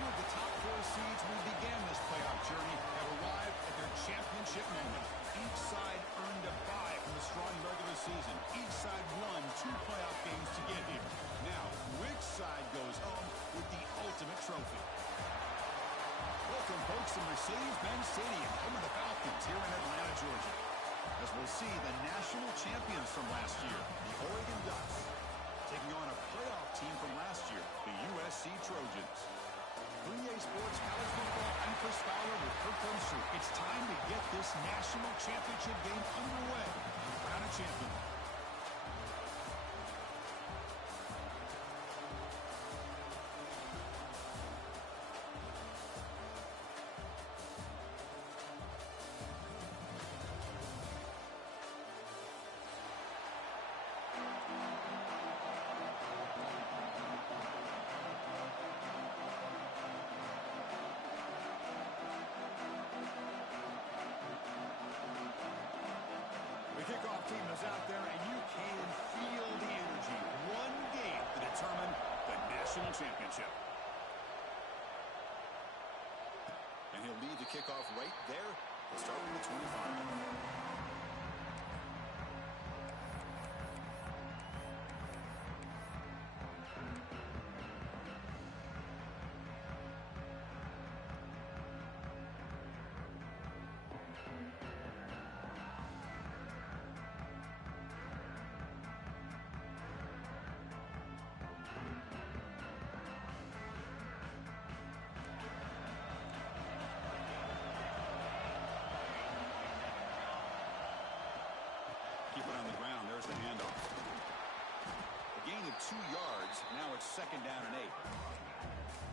two of the top four seeds who began this playoff journey have arrived at their championship moment. Each side earned a bye from the strong regular season. Each side won 2 playoff games to get here. Now, which side goes home with the ultimate trophy? Welcome, folks, to Mercedes-Benz Stadium, home of the Falcons here in Atlanta, Georgia. As we'll see the national champions from last year, the Oregon Ducks, taking on a playoff team from last year, the USC Trojans. For EA Sports College Football, I'm Chris Fowler with Kirk Herbstreit. It's time to get this national championship game underway and crown a champion. The kickoff team is out there, and you can feel the energy. One game to determine the national championship. And he'll lead the kickoff right there. He'll start with the 25. Keep it on the ground. There's the handoff. A gain of 2 yards. Now it's 2nd down and 8.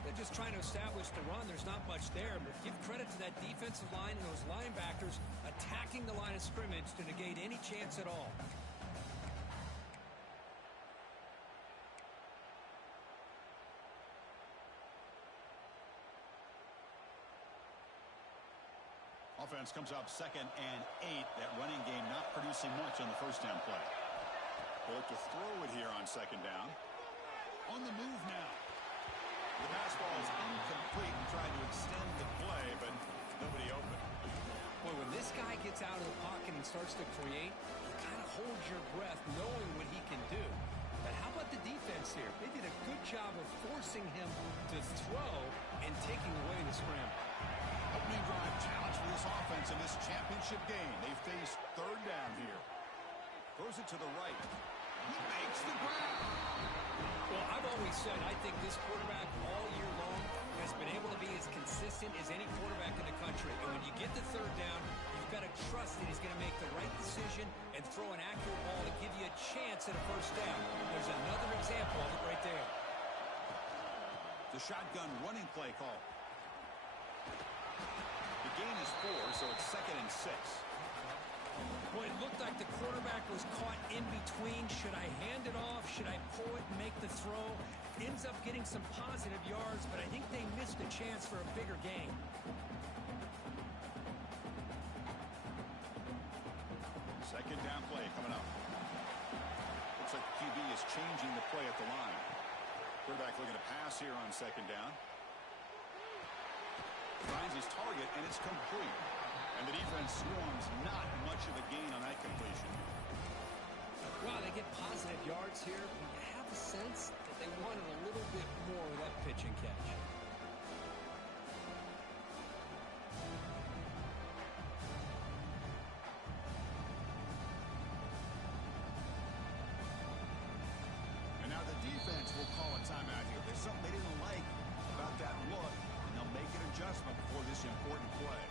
They're just trying to establish the run. There's not much there, but give credit to that defensive line and those linebackers attacking the line of scrimmage to negate any chance at all. Offense comes up 2nd and 8. That running game not producing much on the first down play. They'll look to throw it here on 2nd down. On the move now. The pass ball is incomplete and trying to extend the play, but nobody open. Boy, when this guy gets out of the pocket and starts to create, you kind of hold your breath knowing what he can do. But how about the defense here? They did a good job of forcing him to throw and taking away the scramble. Opening drive challenge for this offense in this championship game. They face 3rd down here. Throws it to the right. He makes the grab. Well, I've always said I think this quarterback all year long has been able to be as consistent as any quarterback in the country. And when you get the 3rd down, you've got to trust that he's going to make the right decision and throw an accurate ball to give you a chance at a 1st down. There's another example of it right there. The shotgun running play call. The gain is 4, so it's 2nd and 6. Boy, it looked like the quarterback was caught in between. Should I hand it off? Should I pull it and make the throw? Ends up getting some positive yards, but I think they missed a chance for a bigger gain. Second down play coming up. Looks like the QB is changing the play at the line. Quarterback looking to pass here on 2nd down. Finds his target, and it's complete. And the defense swarms not much of a gain on that completion. Wow, they get positive yards here. You have a sense that they wanted a little bit more of that pitch and catch. And now the defense will call a timeout here. There's something they didn't like about that look, and they'll make an adjustment before this important play.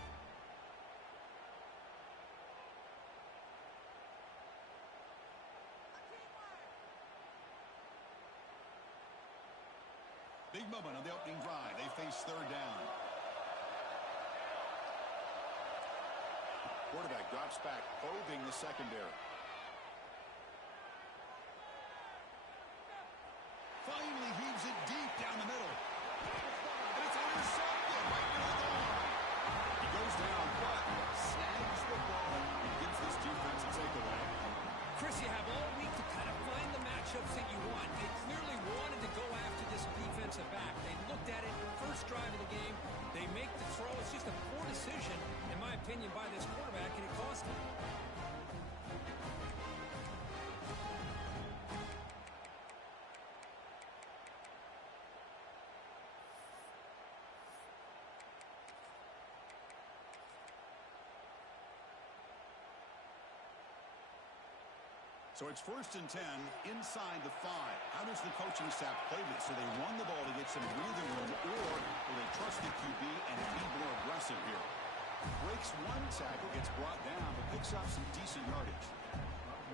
Big moment on the opening drive. They face 3rd down. Quarterback drops back, probing the secondary. Finally heaves it deep down the middle. And it's intercepted right near the goal line. He goes down, but snags the ball and gives this defense a takeaway. Chris, you have all week to kind of find the matchups that you want. They clearly wanted to go after this defensive back. They looked at it, first drive of opinion, by this quarterback, and it cost him. So it's 1st and 10 inside the 5. How does the coaching staff play this? Do they run the ball to get some breathing room, or will they trust the QB and be more aggressive here? Breaks one tackle, gets brought down, but picks up some decent yardage.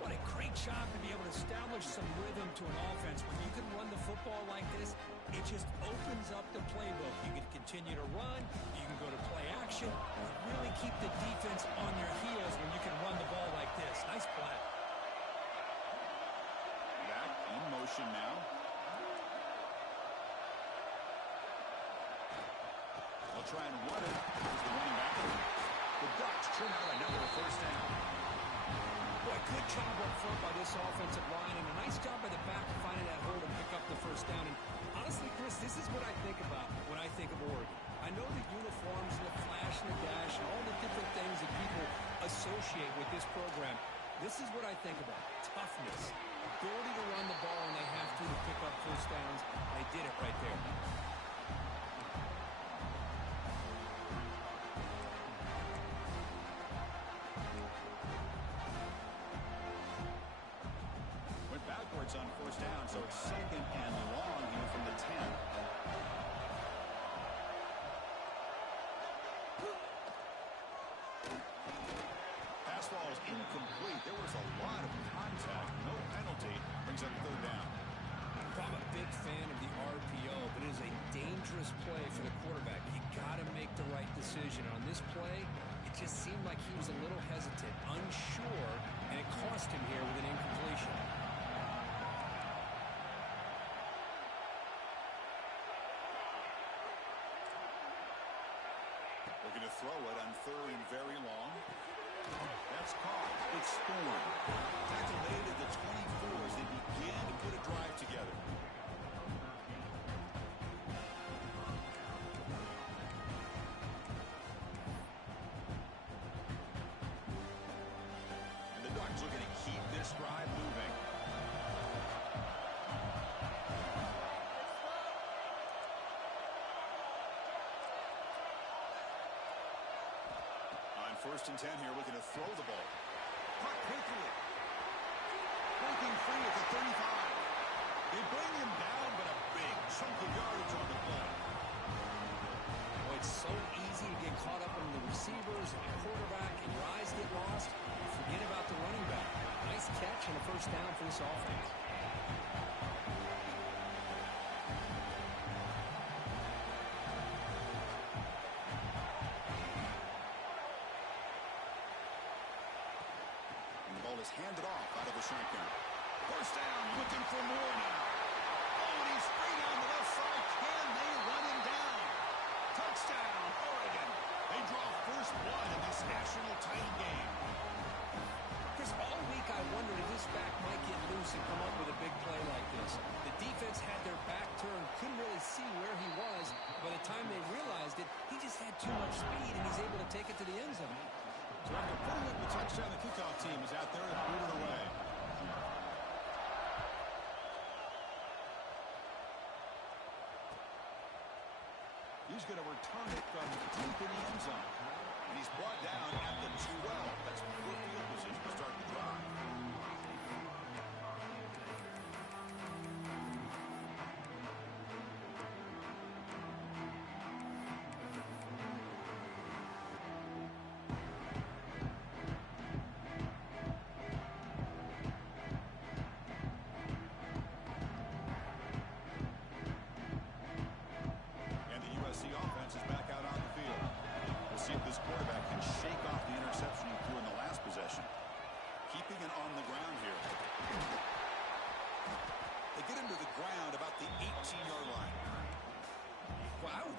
What a great job to be able to establish some rhythm to an offense. When you can run the football like this, it just opens up the playbook. You can continue to run. You can go to play action. You really keep the defense on their heels when you can run the ball like this. Nice play. Back in motion now. They'll try and run it. Here's the running back. The Ducks trim out another first down. Boy, good job up front by this offensive line, and a nice job by the back finding that hole to pick up the first down. And honestly, Chris, this is what I think about when I think of Oregon. I know the uniforms and the flash and the dash and all the different things that people associate with this program. This is what I think about. Toughness. Ability to run the ball when they have to pick up first downs. They did it right there. Went backwards on first down, so it's 2nd and long here from the 10. Pass ball is incomplete. There was a lot of contact. No penalty. Brings up 3rd down. I'm a big fan of the RPO, but it is a dangerous play for the quarterback. You got to make the right decision. On this play, it just seemed like he was a little hesitant, unsure, and it cost him here with an incompletion. Looking to throw it on 3rd and very long. That's caught. It's Thorne. Tackle made at the 24 as they begin to put a drive together. And the Ducks are going to keep this drive moving. On 1st and 10 here, looking to throw the ball. Caught quickly. Breaking free at the 35. They bring him down, but a big chunk of yardage on the play. Well, it's so easy to get caught up in the receivers and the quarterback, and your eyes get lost. You forget about the running back. Nice catch and a first down for this offense. Is handed off out of the shotgun. First down, looking for more now. Oh, and he's free down the left side. Can they run him down? Touchdown, Oregon. They draw first blood in this national title game. Chris, all week I wondered if this back might get loose and come up with a big play like this. The defense had their back turned, couldn't really see where he was. By the time they realized it, he just had too much speed, and he's able to take it to the end zone. So after putting up the touchdown, the kickoff team is out there to boot it away. He's going to return it from deep in the end zone. And he's brought down at the 12. That's poor field position to start the drive.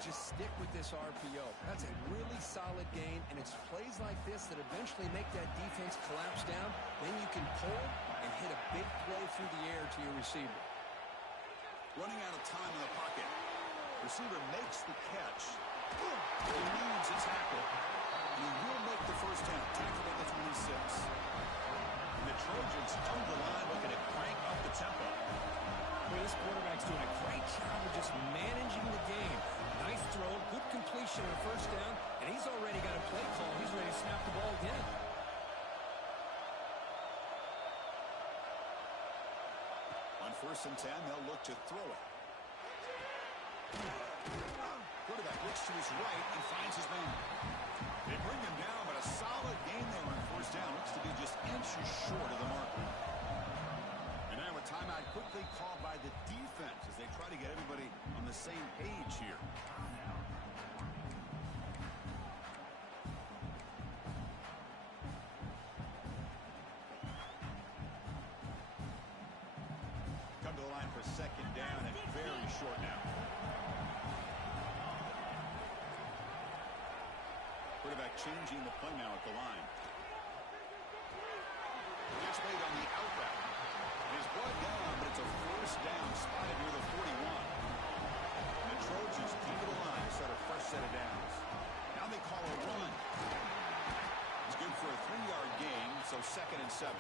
Just stick with this RPO. That's a really solid gain, and it's plays like this that eventually make that defense collapse down. Then you can pull and hit a big throw through the air to your receiver. Running out of time in the pocket. Receiver makes the catch. He needs a tackle. He will make the first and 10. They'll look to throw it. Quarterback looks to his right and finds his man. They bring him down, but a solid game there on first down. Looks to be just inches short of the marker. And now a timeout quickly called by the defense as they try to get everybody on the same page here. Come to the line for second down and very short now. Quarterback changing the play now at the line. Gets made on the out route. He's brought down, but it's a first down spotted near the 41. And the Trojans keep it alive, set a fresh set of downs. Now they call a run. It's good for a 3-yard gain, so 2nd and 7.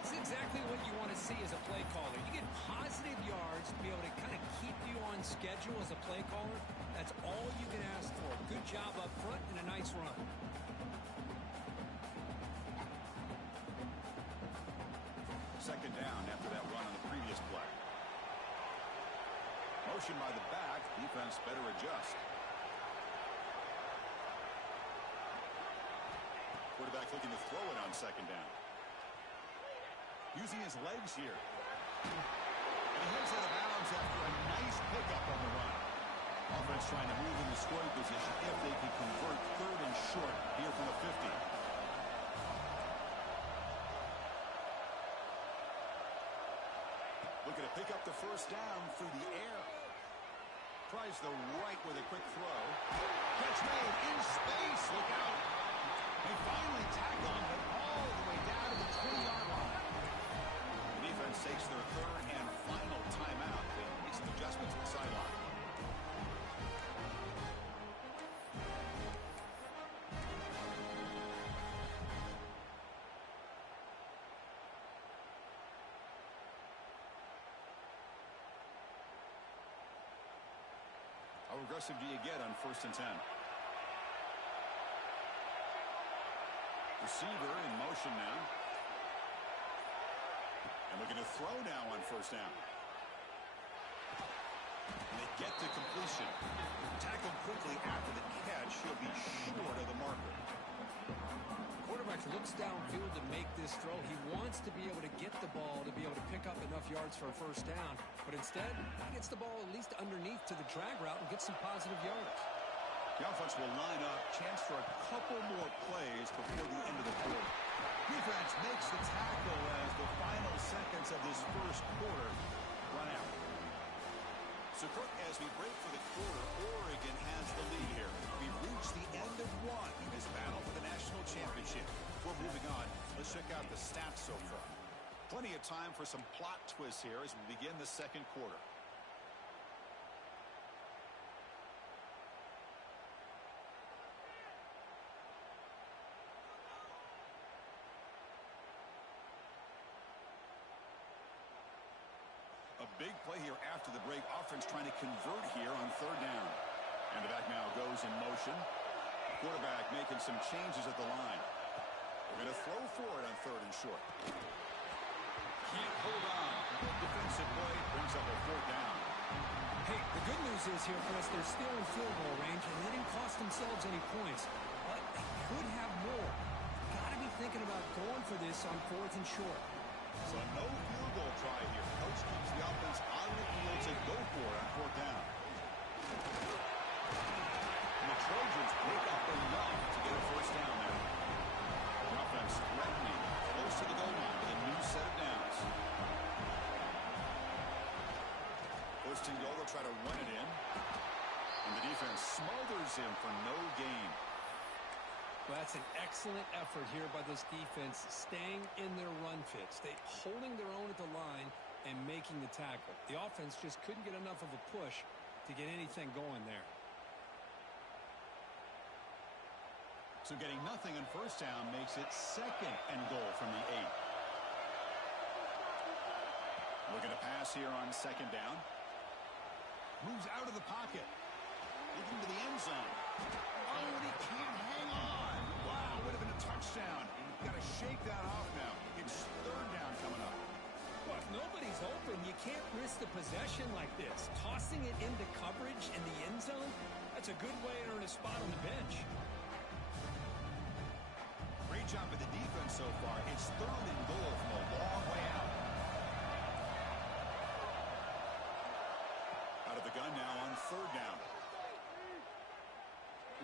It's exactly what you want to see as a play caller. You get positive yards to be able to kind of keep you on schedule as a play caller. That's all you can ask for. Good job up front and a nice run. Second down after that run on the previous play. Motion by the back. Defense better adjust. Quarterback looking to throw it on second down. Using his legs here. And he heads out of bounds after a nice pickup on the run. Offense trying to move into scoring position if they can convert 3rd and short here from the 50. Looking to pick up the first down through the air. Tries the right with a quick throw. Catch made in space. Look out. They finally tackle him, but all the way down to the 20-yard line. The defense takes their 3rd and final timeout. They make some adjustments at the sideline. How aggressive do you get on 1st and 10? Receiver in motion now. And looking to throw now on 1st down. And they get to completion. Tackled quickly after the catch. He'll be short of the marker. Quarterback looks downfield to make this throw. He wants to be able to get the ball to be able to pick up enough yards for a first down. But instead, he gets the ball at least underneath to the drag route and gets some positive yards. The offense will line up. Chance for a couple more plays before the end of the quarter. Defense makes the tackle as the final seconds of this first quarter run out. So, Kirk, as we break for the quarter, Oregon has the lead here. We've reached the end of one in this battle for the national championship. Before moving on, let's check out the stats so far. Plenty of time for some plot twists here as we begin the second quarter. A big play here after the break. Offense trying to convert here on 3rd down. And the back now goes in motion. Quarterback making some changes at the line. They're going to throw for it on 3rd and short. Can't hold on. Defensive play brings up a 4th down. Hey, the good news is here for us, they're still in field goal range, and they didn't cost themselves any points. But they could have more. Got to be thinking about going for this on 4th and short. So no field goal try here. Coach keeps the offense on the field to go for it on 4th down. And the Trojans pick up enough to get a first down there. The offense threatening close to the goal line with a new set of downs. 1st and goal, they'll try to run it in. And the defense smothers him for no gain. Well, that's an excellent effort here by this defense, staying in their run fits. They holding their own at the line and making the tackle. The offense just couldn't get enough of a push to get anything going there. So getting nothing on 1st down makes it 2nd and goal from the 8. Looking to pass here on 2nd down. Moves out of the pocket. Looking to the end zone. Oh, and he can't hang on. Wow, would have been a touchdown. Got to shake that off now. It's 3rd down coming up. Well, if nobody's open, you can't risk the possession like this. Tossing it into coverage in the end zone, that's a good way to earn a spot on the bench. Great job of the defense so far. It's 3rd and goal from a long way out. Out of the gun now on 3rd down.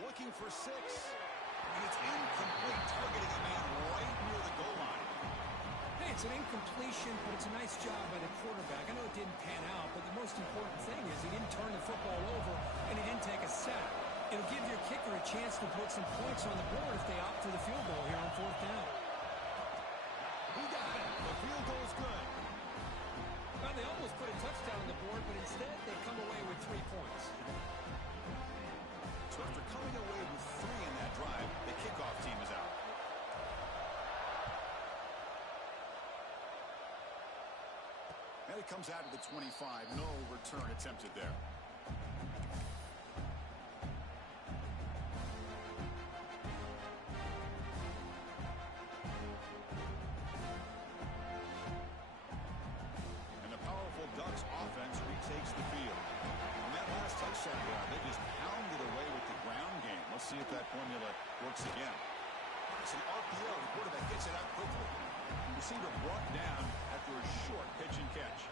Looking for 6. And it's incomplete, targeting a man right near the goal line. Hey, it's an incompletion, but it's a nice job by the quarterback. I know it didn't pan out, but the most important thing is he didn't turn the football over, and he didn't take a sack. It'll give your kicker a chance to put some points on the board if they opt for the field goal here on 4th down. He got it. The field goal's good. Well, they almost put a touchdown on the board, but instead they come away with 3 points. So after coming away with 3 in that drive, the kickoff team is out. And it comes out to the 25. No return attempted there. And the powerful Ducks offense retakes the field. On that last touchdown drive, they just pounded away with the ground game. Let's see if that formula works again. It's an RPO. The quarterback gets it out quickly. The receiver brought down after a short pitch and catch.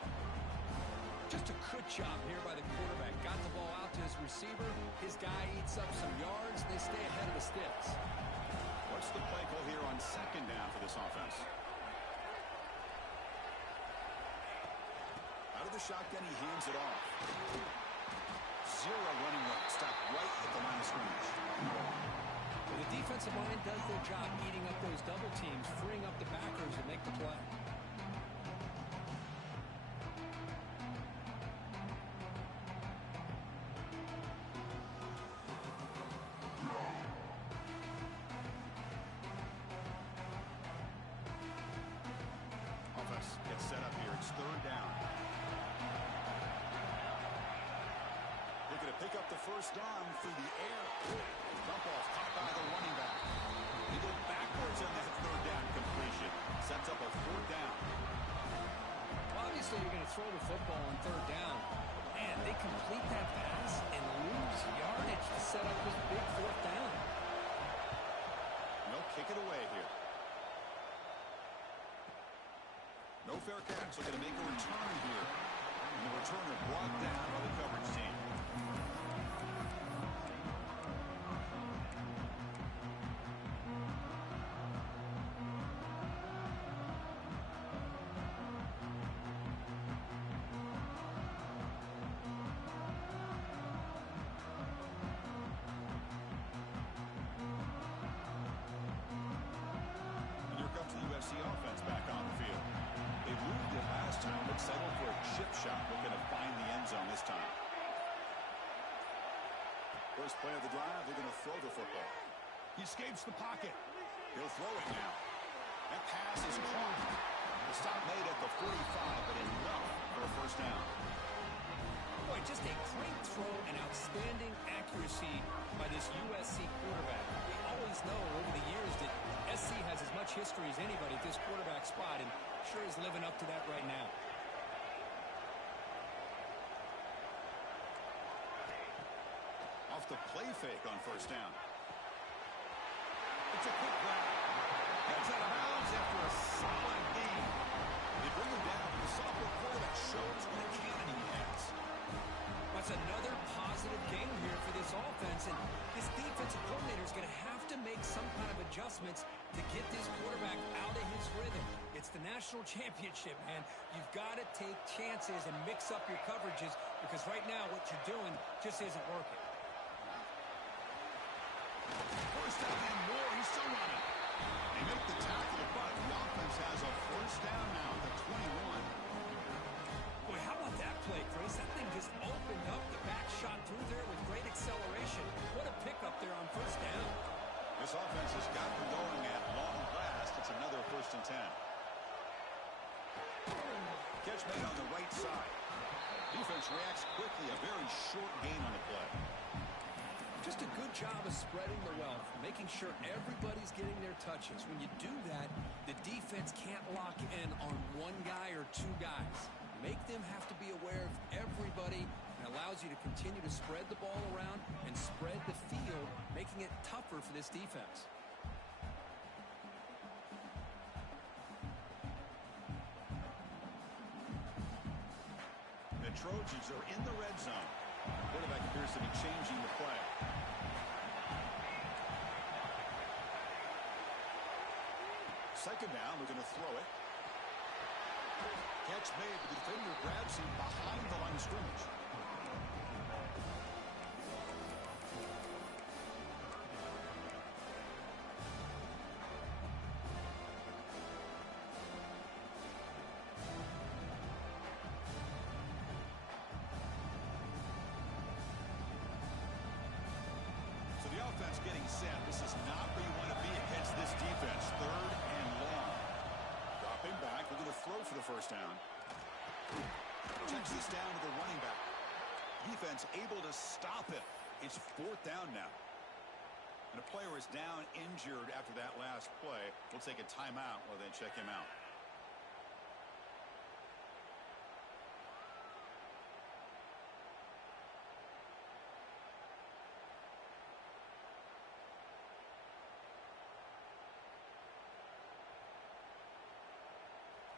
Just a good job here by the quarterback. Got the ball out to his receiver. His guy eats up some yards. They stay ahead of the sticks. What's the play call here on 2nd down for this offense? Out of the shotgun, he hands it off. 0 running route. Stopped right at the line of scrimmage. Well, the defensive line does their job eating up those double teams, freeing up the backers to make the play. Offense gets set up here. It's 3rd down. Looking to pick up the 1st down through the air. Dump off caught by the running back. They go backwards on that 3rd down completion. Sets up a 4th down. Well, obviously, you're going to throw the football on 3rd down. Man, they complete that pass and lose yardage to set up this big 4th down. No, kick it away here. No fair catch. Looking to make a return here. And the returner brought down by the coverage team. And here comes the USC offense back on the field. They moved it last time, but settled for a chip shot. Looking to find the end zone this time. First play of the drive, they're going to throw the football. He escapes the pocket. He'll throw it now. That pass is caught. The stop made at the 45, but enough for a 1st down. Boy, just a great throw and outstanding accuracy by this USC quarterback. We always know over the years that SC has as much history as anybody at this quarterback spot, and sure is living up to that right now. Off the play fake on 1st down. It's a quick grab. Heads out of bounds after a solid gain. They bring him down, and the sophomore quarterback shows what a cannon he has. That's another positive game here for this offense, and this defensive coordinator is going to have to make some kind of adjustments to get this quarterback out of his rhythm. It's the national championship, man. You've got to take chances and mix up your coverages, because right now what you're doing just isn't working. 1st down and more. He's still running. They make the tackle, but the offense has a 1st down now at the 21. Boy, how about that play, Chris? That thing just opened up. The back shot through there with great acceleration. What a pickup there on 1st down. This offense has got them going at long last. It's another 1st and 10. Catch made on the right side. Defense reacts quickly. A very short gain on the play. Just a good job of spreading the wealth, making sure everybody's getting their touches. When you do that, the defense can't lock in on one guy or 2 guys. make them have to be aware of everybody, and allows you to continue to spread the ball around and spread the field, making it tougher for this defense. The Trojans are in the red zone. Quarterback appears to be changing the play. Second down, looking to throw it. Catch made, but the defender grabs him behind the line of scrimmage. So the offense getting set. This is not where you want to be against this defense. Third and long. Dropping back, looking to throw for the first down. Checks this down to the running back. Defense able to stop it. It's fourth down now. And a player is down injured after that last play. We'll take a timeout while they check him out.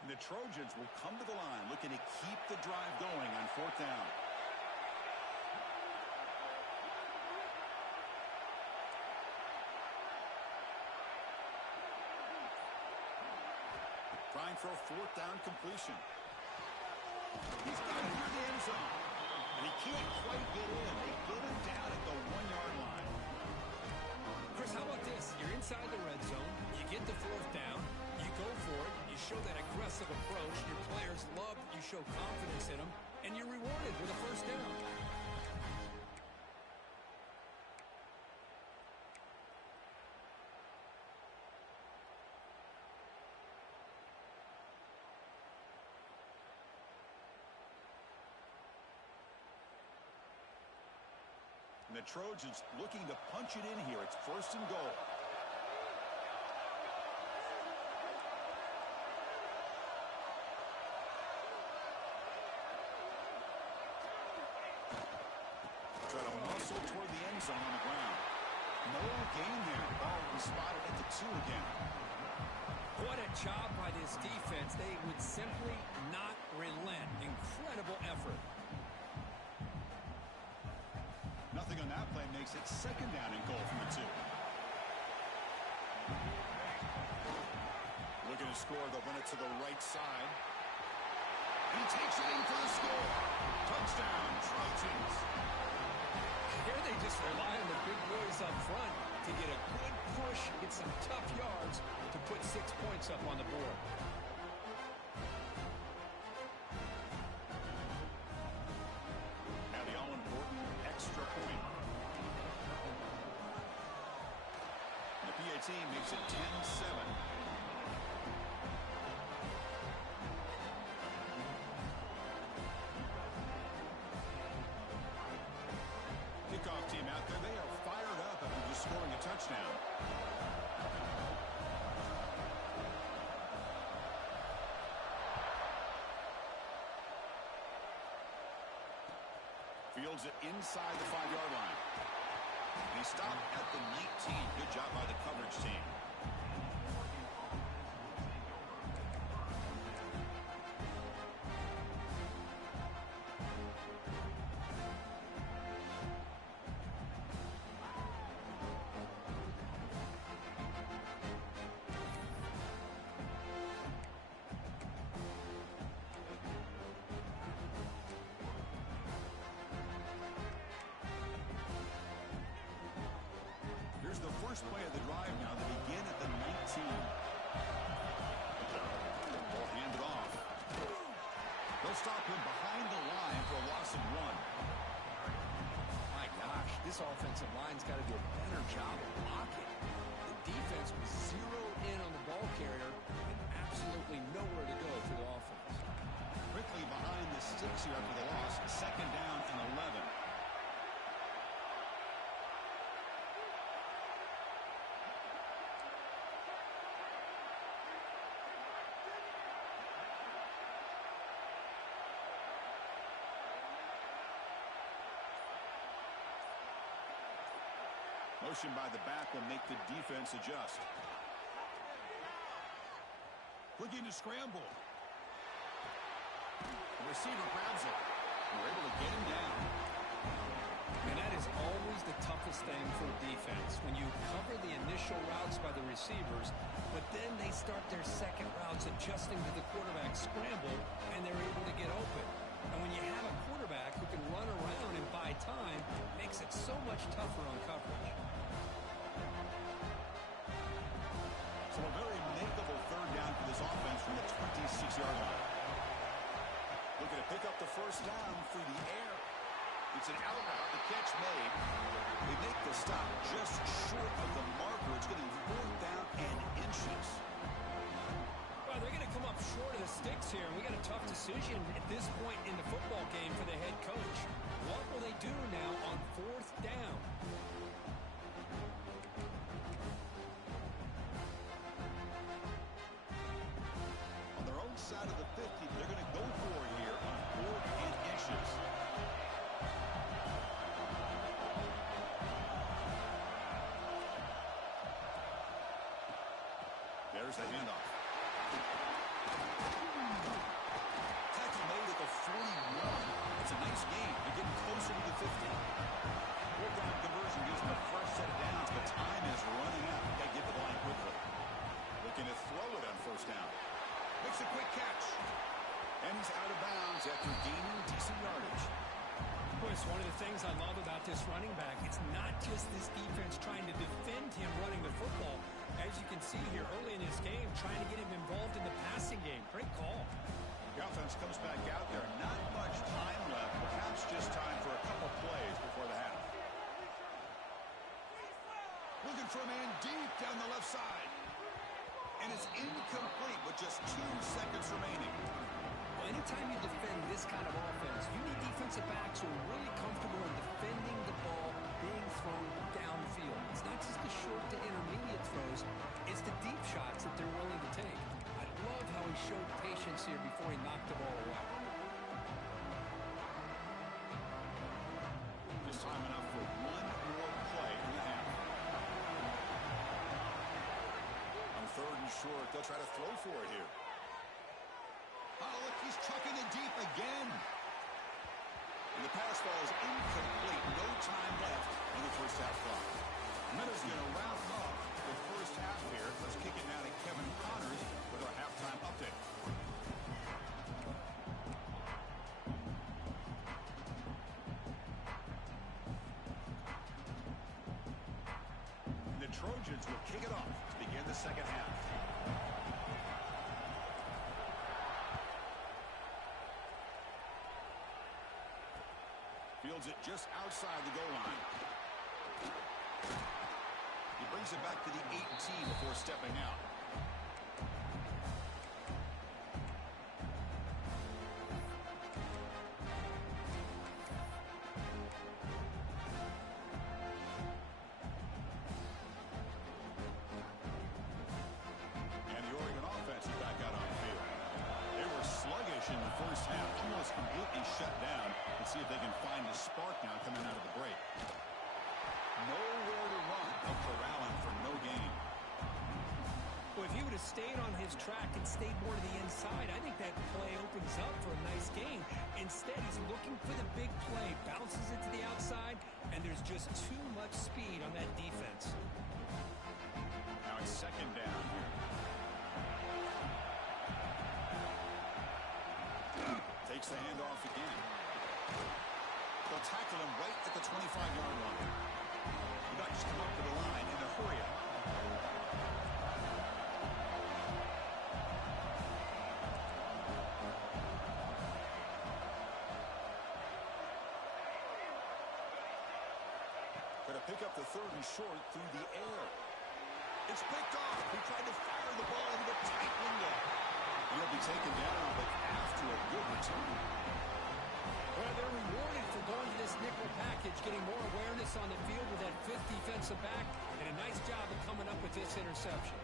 And the Trojans will come to the line looking to keep the drive going on fourth down. Trying for a fourth down completion. He's got it near the end zone. And he can't quite get in. They get him down at the 1-yard line. Chris, how about this? You're inside the red zone. You get the fourth down. You go for it. You show that aggressive approach. Your players love that you show confidence in them. And you're rewarded with a first down. And the Trojans looking to punch it in here. It's first and goal. Try to muscle toward the end zone on the ground. No gain there. Ball will be spotted at the 2 again. What a job by this defense. They would simply not relent. Incredible effort. Nothing on that play makes it second down and goal from the 2. Looking to score, they'll run it to the right side. He takes it in for the score. Touchdown, Trojans. Here they just rely on the big boys up front to get a good push, get some tough yards to put 6 points up on the board. Now the all-important extra point. And the PAT makes it 10-7. Kickoff team out there, they are fired up after just scoring a touchdown. Fields it inside the 5-yard line. And he stopped at the 19. Good job by the coverage team. Here's the first play of the drive now. They begin at the 19. Ball handed off. They'll stop him behind the line for a loss of 1. My gosh, this offensive line's got to do a better job of blocking. The defense was zeroed in on the ball carrier and absolutely nowhere to go for the offense. Quickly behind the sticks here after the loss. Second down and 11. Motion by the back will make the defense adjust. Looking to scramble. The receiver grabs it. We're able to get him down. And that is always the toughest thing for defense, when you cover the initial routes by the receivers, but then they start their second routes adjusting to the quarterback scramble, and they're able to get open. And when you have a quarterback who can run around and buy time, it makes it so much tougher on coverage. So a very makeable third down for this offense from the 26-yard line. Looking to pick up the first down through the air. It's an out route. The catch made. They make the stop just short of the marker. It's getting 4th down and inches. Well, they're going to come up short of the sticks here, and we got a tough decision at this point in the football game for the head coach. What will they do now on 4th down? On their own side of the 50, they're going to go for it here on 4th and inches. There's the handoff. Tackle made at the 41. It's a nice gain. They're getting closer to the 50. 4th down conversion gives them a fresh set of downs, but time is running out. They got to get the line quickly. Looking to throw it on 1st down. Makes a quick catch. And he's out of bounds after gaining decent yardage. Boy, it's one of the things I love about this running back. It's not just this defense trying to defend him running the football. As you can see here early in his game, trying to get him involved in the passing game. Great call. The offense comes back out there. Not much time left. Perhaps just time for a couple plays before the half. Looking for a man deep down the left side. And it's incomplete with just 2 seconds remaining. Well, anytime you defend this kind of offense, you need defensive backs who are really comfortable in defending the ball being thrown downfield. It's not just the short to intermediate throws, it's the deep shots that they're willing to take. I love how he showed patience here before he knocked the ball away. Just time enough for one more play in the half. On 3rd and short, they'll try to throw for it here. Oh, look, he's chucking it deep again. And the pass ball is incomplete. No time left in the first half clock. Minutes going to wrap up the first half here. Let's kick it now to Kevin Connors with our halftime update. The Trojans will kick it off to begin the second half. Fields it just outside the goal line. He brings it back to the 18 before stepping out. And the Oregon offense is back out on the field. They were sluggish in the first half, almost completely shut down. Let's see if they can find a spark now coming out of the break. Nowhere to run. They'll corral him for no gain. Well, if he would have stayed on his track and stayed more to the inside, I think that play opens up for a nice gain. Instead, he's looking for the big play, bounces it to the outside, and there's just too much speed on that defense. Now it's 2nd down here. Takes the handoff again. They'll tackle him right at the 25-yard line. The Ducks come up to the line in a hurry up. Going to pick up the 3rd and short through the air. It's picked off. He tried to fire the ball into the tight window. He'll be taken down, but after a good return. Well, they're rewarded for going to this nickel package, getting more awareness on the field with that 5th defensive back, and a nice job of coming up with this interception.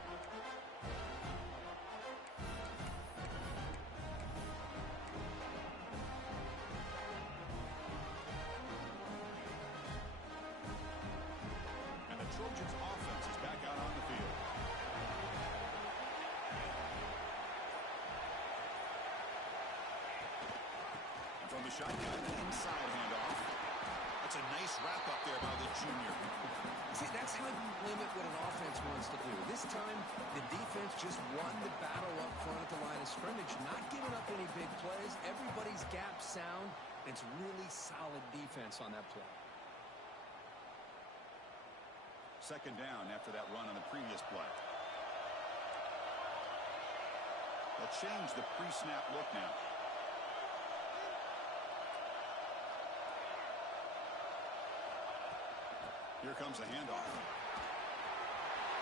Trojans offense is back out on the field. And from the shotgun, inside handoff. That's a nice wrap up there by the junior. See, that's how you limit what an offense wants to do. This time, the defense just won the battle up front at the line of scrimmage, not giving up any big plays. Everybody's gap sound. It's really solid defense on that play. Second down after that run on the previous play. They'll change the pre-snap look now. Here comes a handoff.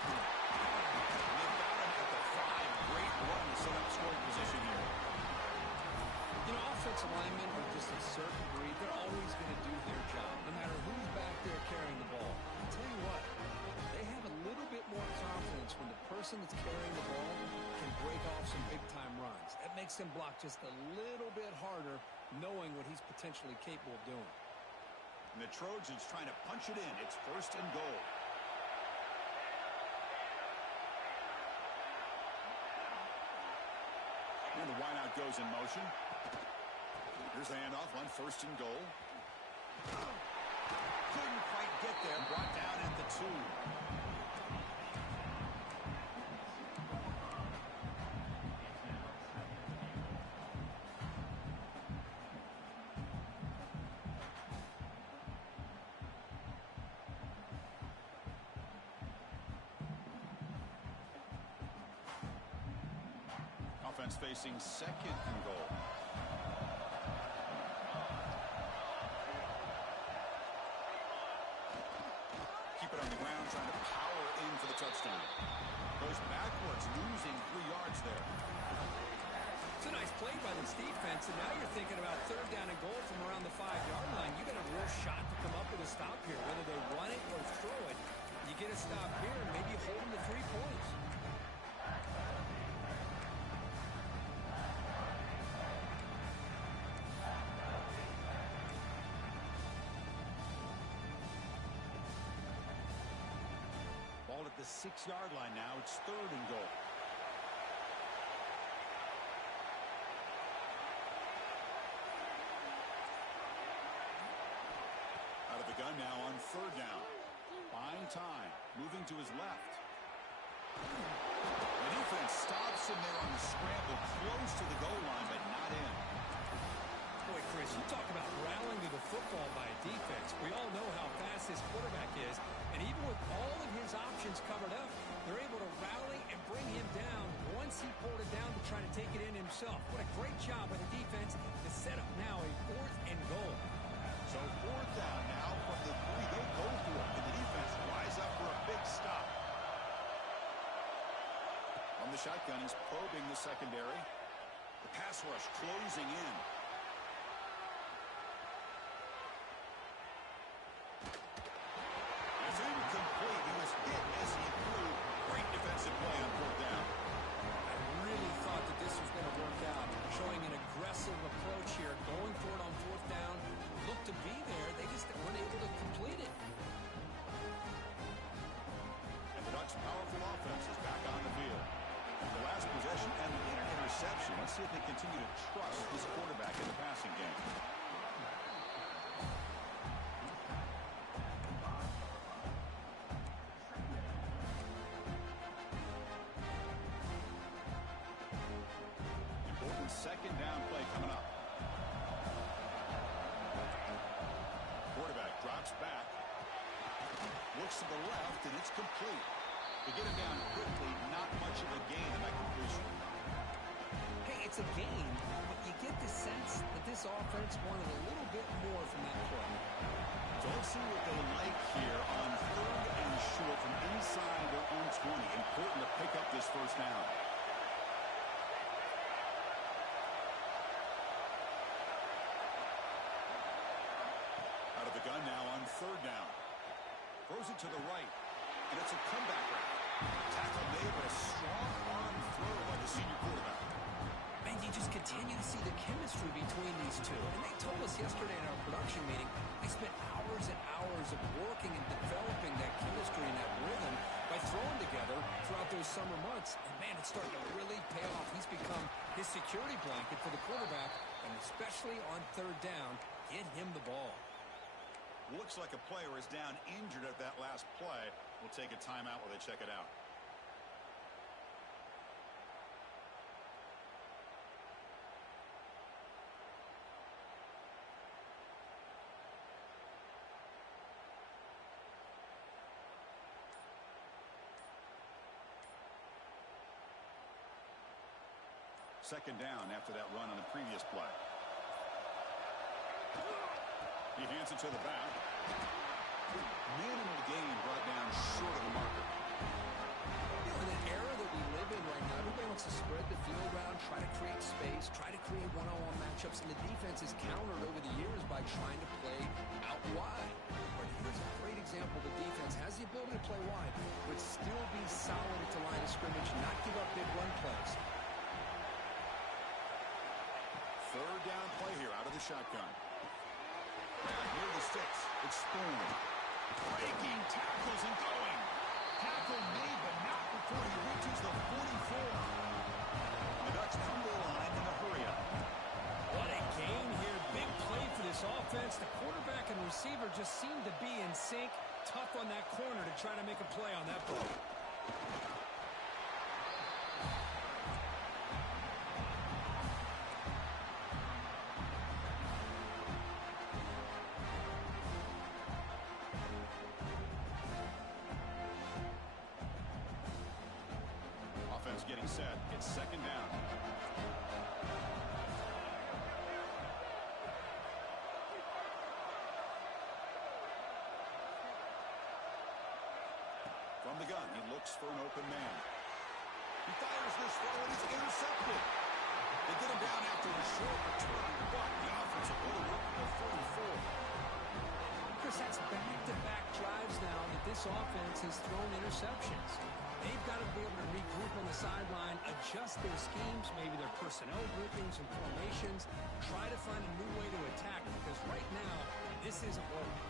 They've got him at the 5. Great run to set up scoring position here. You know, offensive linemen are just a certain breed. They're always going to do their job, no matter who's back there carrying the ball. I'll tell you what, they have a little bit more confidence when the person that's carrying the ball can break off some big-time runs. That makes them block just a little bit harder, knowing what he's potentially capable of doing. And the Trojans trying to punch it in. It's first and goal. And the wideout goes in motion. Here's the handoff on first and goal. Couldn't quite get there. Brought down at the 2. Offense facing second and goal. Keep it on the ground, trying to power in for the touchdown. Goes backwards, losing 3 yards there. It's a nice play by this defense, and now you're thinking about third down and goal from around the 5-yard line. You got a real shot to come up with a stop here, whether they run it or throw it. You get a stop here, and maybe hold them to 3 points. Ball at the 6-yard line now. It's third and goal. Out of the gun now on third down. Buying time. Moving to his left. The defense stops him there on the scramble. Close to the goal line, but not in. Boy, Chris, you talk about rallying to the football by a defense. We all know how fast this quarterback is. And even with all of his options covered up, they're able to rally and bring him down once he pulled it down to try to take it in himself. What a great job by the defense to set up now a fourth and goal. So fourth down now from the 3. They go for it. And the defense rise up for a big stop. On the shotgun, he's probing the secondary. The pass rush closing in. It's incomplete. He was hit as he threw. Great defensive play on fourth down. I really thought that this was going to work out. Showing an aggressive approach here, going for it on fourth down. Looked to be there. They just weren't able to complete it. And the Ducks' powerful offense is back on the field. The last possession ended in an interception. Let's see if they continue to trust this quarterback in the passing game. Important second down play coming up. Quarterback drops back. Looks to the left, and it's complete. To get him down quickly, not much of a gain in that completion. Hey, it's a gain, but you get the sense that this offense wanted a little bit more from that play. So let's see what they like here on third and short from inside their own 20. Important to pick up this first down. Out of the gun now on third down. Throws it to the right. And it's a comeback route. Tackle made, but a strong arm throw by the senior quarterback. And you just continue to see the chemistry between these two. And they told us yesterday in our production meeting, they spent hours and hours of working and developing that chemistry in that room. summer months. And, man, it's starting to really pay off. He's become his security blanket for the quarterback, and especially on third down, get him the ball. Looks like a player is down injured at that last play. We'll take a timeout while they check it out. Second down after that run on the previous play. He hands it to the back. Minimal gain brought down short of the marker. In the era that we live in right now, everybody wants to spread the field around, try to create space, try to create one-on-one matchups, and the defense is countered over the years by trying to play out wide. But here's a great example. The defense has the ability to play wide, but still be solid at the line of scrimmage, not give up big run plays. Third down play here out of the shotgun. And here are the sticks. It's Spoon. Breaking tackles and going. Tackle made, but not before he reaches the 44. The Ducks come to the line in a hurry-up. What a game here. Big play for this offense. The quarterback and receiver just seem to be in sync. Tough on that corner to try to make a play on that ball. Getting set. It's second down. From the gun, he looks for an open man. He fires this throw and it's intercepted. They get him down after a short return, but the offensive will work at the 44. Chris, that's back-to-back drives now that this offense has thrown interceptions. They've got to be able to regroup on the sideline, adjust their schemes, maybe their personnel groupings and formations, try to find a new way to attack, because right now, this isn't working.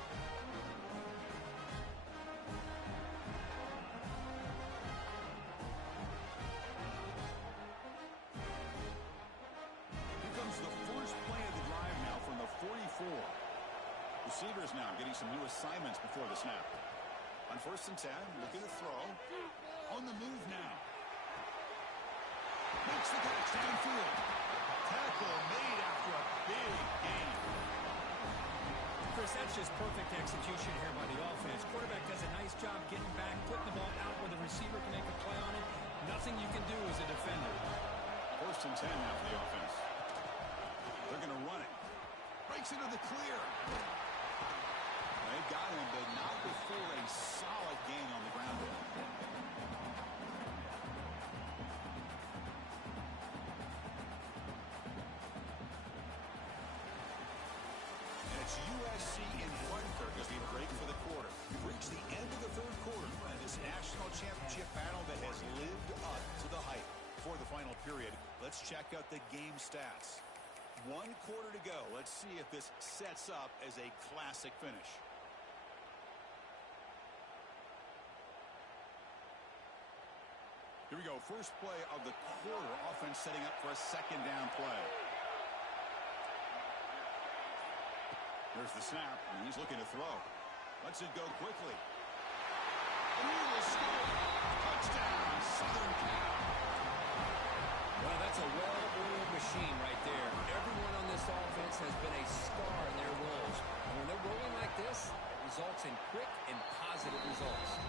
Here comes the first play of the drive now from the 44. Receivers now getting some new assignments before the snap. On 1st and 10, looking to throw. On the move now. Makes the catch downfield. Tackle made after a big gain. Chris, that's just perfect execution here by the offense. Quarterback does a nice job getting back, putting the ball out where the receiver can make a play on it. Nothing you can do as a defender. 1st and 10 now for the offense. They're going to run it. Breaks into the clear. They've got him, but not before a solid gain on the ground. And it's USC in front, Kirk, as we break for the quarter. We've reached the end of the third quarter in this national championship battle that has lived up to the hype. For the final period, let's check out the game stats. 1 quarter to go. Let's see if this sets up as a classic finish. Here we go. First play of the quarter. Offense setting up for a second down play. There's the snap, and he's looking to throw. Lets it go quickly. And he will score. Touchdown, Southern Cal. Well, that's a well-oiled machine right there. Everyone on this offense has been a star in their roles. And when they're rolling like this, it results in quick and positive results.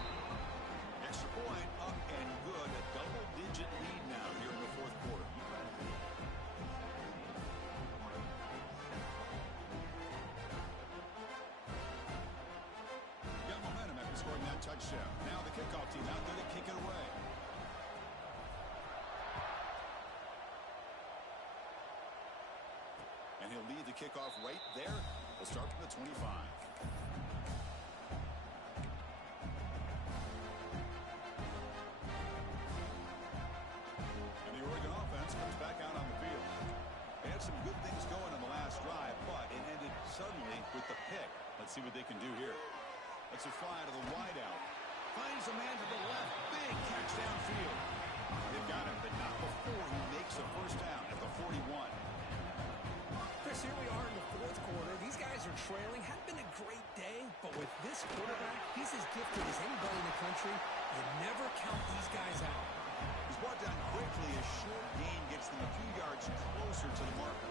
Extra point up and good. A double-digit lead now here in the fourth quarter. Got momentum after scoring that touchdown. Now the kickoff team out there to kick it away. And he'll lead the kickoff right there. We'll start from the 25. Some good things going in the last drive, but it ended suddenly with the pick. Let's see what they can do here. Let's fly to the wideout. Finds a man to the left. Big catch downfield. trailing. Hadn't been a great day, but with this quarterback, he's as gifted as anybody in the country. You never count these guys out. He's brought down quickly. A short gain gets them a few yards closer to the marker.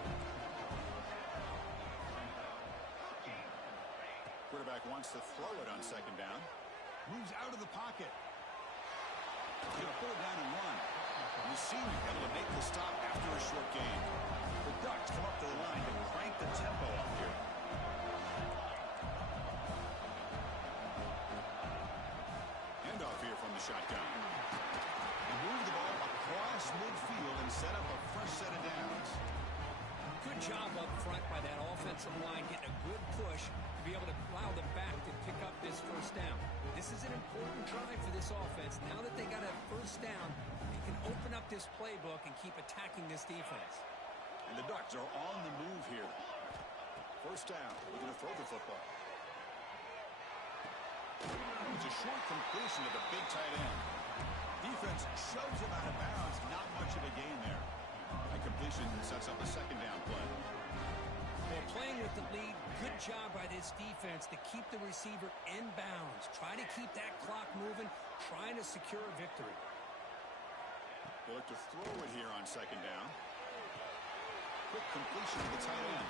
Quarterback wants to throw it on second down. Moves out of the pocket. He's going to pull it down and run. And the senior able to make the stop after a short gain. The Ducks come up to the line to crank the tempo up here. Handoff here from the shotgun. And move the ball across midfield and set up a fresh set of downs. Good job up front by that offensive line, getting a good push to be able to allow the back to pick up this first down. This is an important drive for this offense. Now that they got a first down, they can open up this playbook and keep attacking this defense. And the Ducks are on the move here. First down, looking to throw the football. It's a short completion of the big tight end. Defense shoves him out of bounds. Not much of a gain there. That completion sets up a second down play. Well, playing with the lead, good job by this defense to keep the receiver in bounds. Try to keep that clock moving, trying to secure a victory. They look to throw it here on second down. Quick completion to the tight end.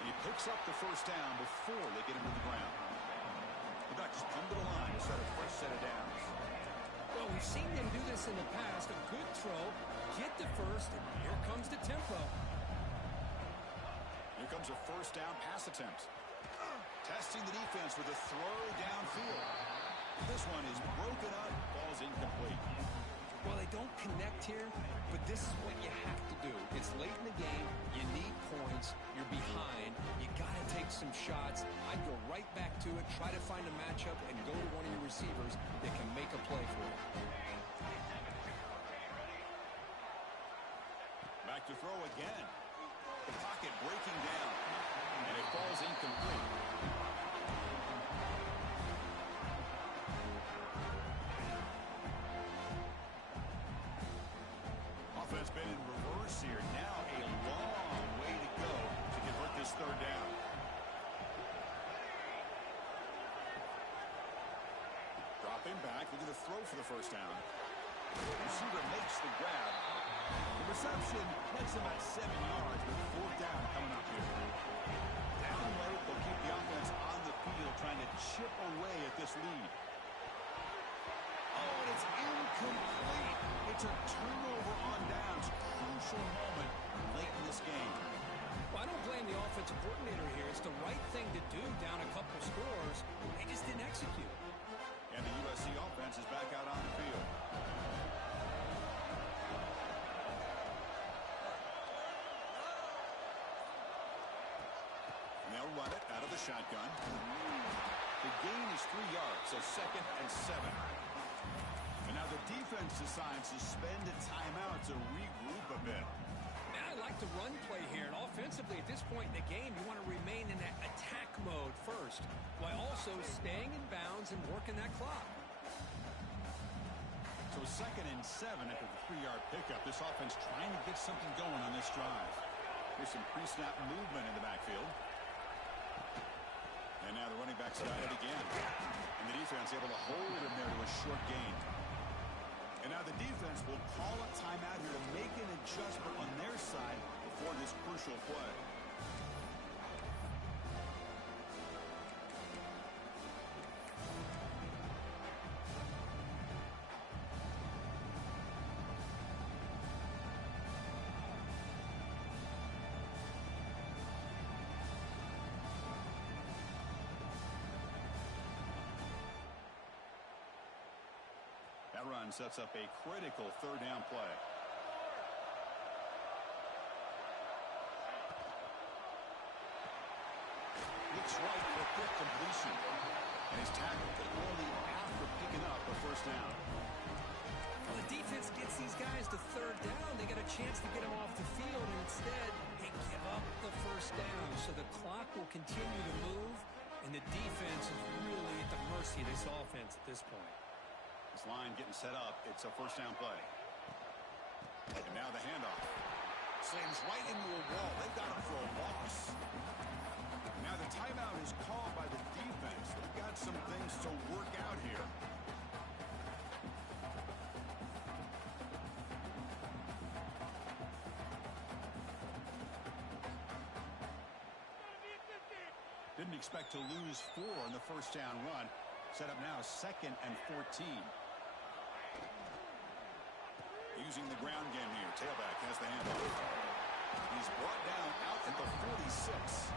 And he picks up the first down before they get him to the ground. The Ducks come to the line to set a fresh set of downs. Well, we've seen them do this in the past. A good throw, get the first, and here comes the tempo. Here comes a first down pass attempt. Testing the defense with a throw downfield. This one is broken up, falls incomplete. Well, they don't connect here, but this is what you have to do. It's late in the game. You need points. You're behind. You got to take some shots. I'd go right back to it, try to find a matchup, and go to one of your receivers that can make a play for you. Back to throw again. The pocket breaking down, and it falls incomplete. Offense been in reverse here. Now a long way to go to convert this third down. Dropping back, looking to throw for the first down. Receiver makes the grab. The reception makes about 7 yards, with fourth down coming up here. Down late, they'll keep the offense on the field, trying to chip away at this lead. Oh, and it's incomplete. It's a turnover on downs. Crucial moment late in this game. Well, I don't blame the offensive coordinator here. It's the right thing to do down a couple scores. They just didn't execute. And the USC offense is back out on the field. And they'll run it out of the shotgun. The gain is 3 yards, so 2nd and 7. And now the defense decides to spend a timeout to regroup a bit. Man, I like the run play here. And offensively, at this point in the game, you want to remain in that attack mode first, while also staying in bounds and working that clock. So 2nd and 7 after the 3-yard pickup. This offense trying to get something going on this drive. Here's some pre-snap movement in the backfield. And now the running back's got it again. And the defense able to hold him there to a short gain. And now the defense will call a timeout here to make an adjustment on their side before this crucial play. That run sets up a critical third down play. Looks right for a quick completion. And he's tackled only after picking up a first down. Well, the defense gets these guys to third down. They got a chance to get them off the field, and instead they give up the first down. So the clock will continue to move, and the defense is really at the mercy of this offense at this point. This line getting set up. It's a first down play. And now the handoff. Slams right into a wall. They've got him for a loss. Now the timeout is called by the defense. They've got some things to work out here. Didn't expect to lose 4 on the first down run. Set up now 2nd and 14. Using the ground game here. Tailback has the handoff. He's brought down out at the 46.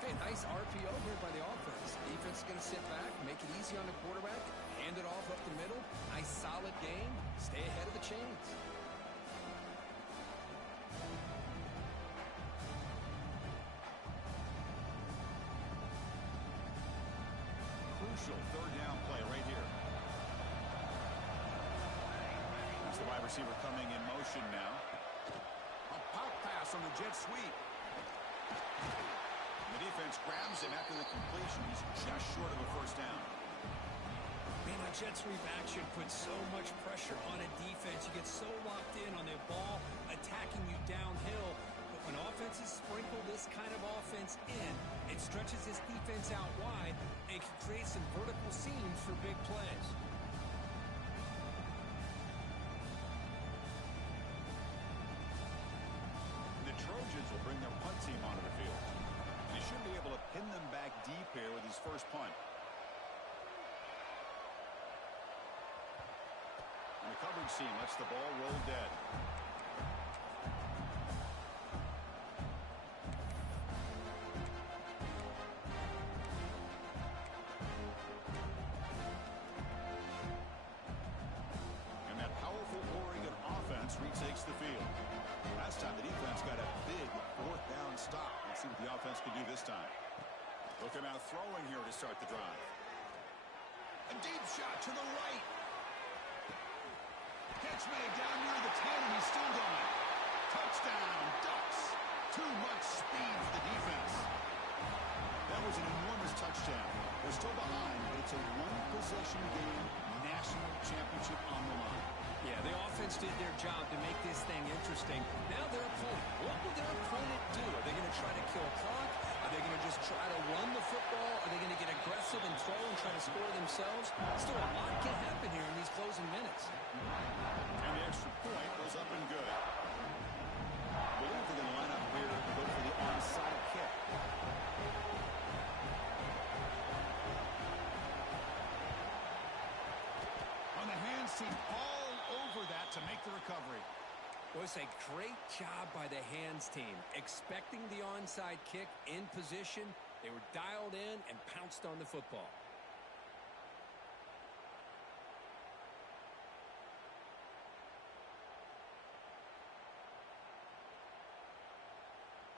Hey, nice RPO here by the offense. Defense is going to sit back, make it easy on the quarterback, hand it off up the middle. Nice solid game. Stay ahead of the chains. Crucial third down play right here. That's the wide receiver coming in motion now. A pop pass on the jet sweep. The defense grabs him after the completion. He's just short of a first down. Man, a jet sweep action puts so much pressure on a defense. You get so locked in on the ball attacking you downhill. But when offenses sprinkle this kind of offense in, it stretches this defense out wide and can create some vertical seams for big plays. The Trojans will bring their punt team onto the field. They should be able to pin them back deep here with his first punt. And the coverage team lets the ball roll dead. And that powerful Oregon offense retakes the field. Last time the defense got a big fourth down stop. Let's see what the offense can do this time. Look him out throwing here to start the drive. A deep shot to the right. Catch made down near the 10, and he's still going. Touchdown, Ducks. Too much speed for the defense. That was an enormous touchdown. They're still behind, but it's a one-possession game, national championship on the line. Yeah, the offense did their job to make this thing interesting. Now their opponent. What will their opponent do? Are they going to try to kill clock? Are they going to just try to run the football? Are they going to get aggressive and throw and try to score themselves? Still, a lot can happen here in these closing minutes. And the extra point was up and good. I believe they're going to line up here to go for the onside kick. On the hands team, all over that to make the recovery. Was a great job by the hands team. Expecting the onside kick in position. They were dialed in and pounced on the football.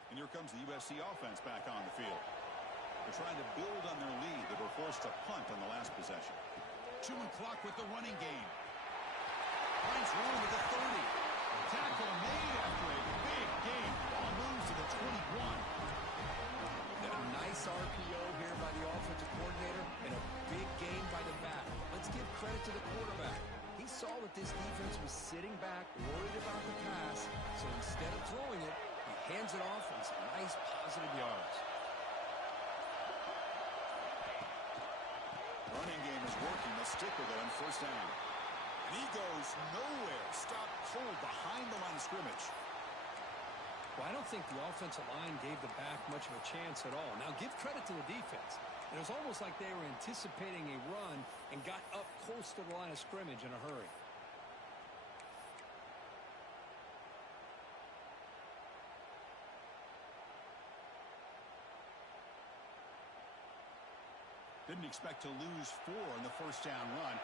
And here comes the USC offense back on the field. They're trying to build on their lead. They were forced to punt on the last possession. Chewing clock with the running game. Finds room at the 30. Tackle made after a big game. Ball moves to the 21. A nice RPO here by the offensive coordinator and a big game by the back. Let's give credit to the quarterback. He saw that this defense was sitting back, worried about the pass, so instead of throwing it, he hands it off and some nice positive yards. Running game is working. They'll stick with it on first down. And he goes nowhere. Stopped cold behind the line of scrimmage. Well, I don't think the offensive line gave the back much of a chance at all. Now, give credit to the defense. It was almost like they were anticipating a run and got up close to the line of scrimmage in a hurry. Didn't expect to lose 4 on the first down run.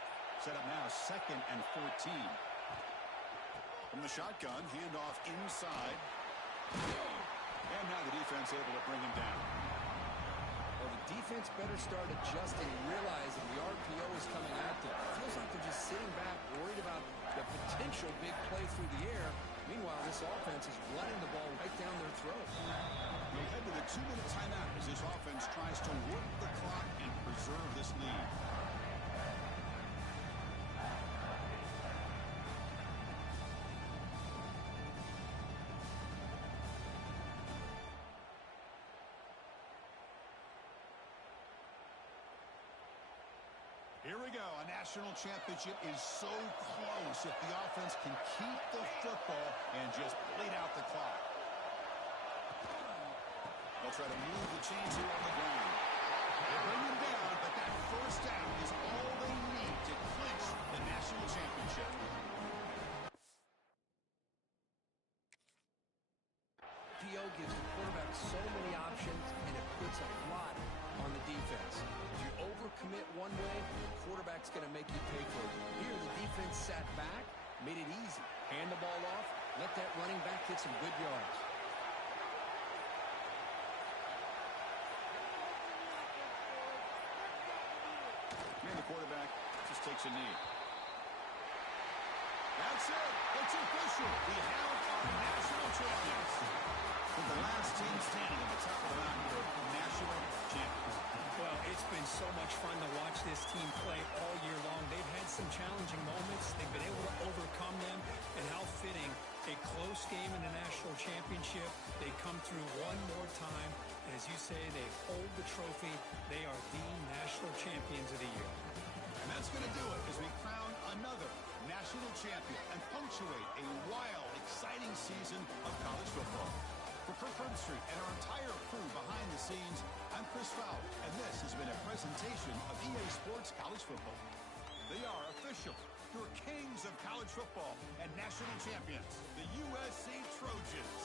Set up now 2nd and 14. From the shotgun, handoff inside. And now the defense able to bring him down. Well, the defense better start adjusting and realizing the RPO is coming at them. It feels like they're just sitting back, worried about the potential big play through the air. Meanwhile, this offense is running the ball right down their throat. We'll head to the 2-minute timeout as this offense tries to work the clock and preserve this lead. Here we go. A national championship is so close if the offense can keep the football and just bleed out the clock. They'll try to move the chains here on the ground. They bring them down, but that first down is all they need to clinch the national championship. PO gives the quarterback so many options, and it puts a lot on the defense. If you overcommit one way, the quarterback's going to make you pay for it. Here, the defense sat back, made it easy. Hand the ball off, let that running back get some good yards. And the quarterback just takes a knee. That's it. It's official. We have our national champions. The last team standing at the top of the mountain, your national champions. Well, it's been so much fun to watch this team play all year long. They've had some challenging moments. They've been able to overcome them. And how fitting, a close game in the national championship. They come through one more time. And as you say, they hold the trophy. They are the national champions of the year. And that's going to do it as we crown another national champion and punctuate a wild, exciting season of college football. For Kirk Herbstreit and our entire crew behind the scenes, I'm Chris Fowler, and this has been a presentation of EA Sports College Football. They are official, your kings of college football and national champions, the USC Trojans.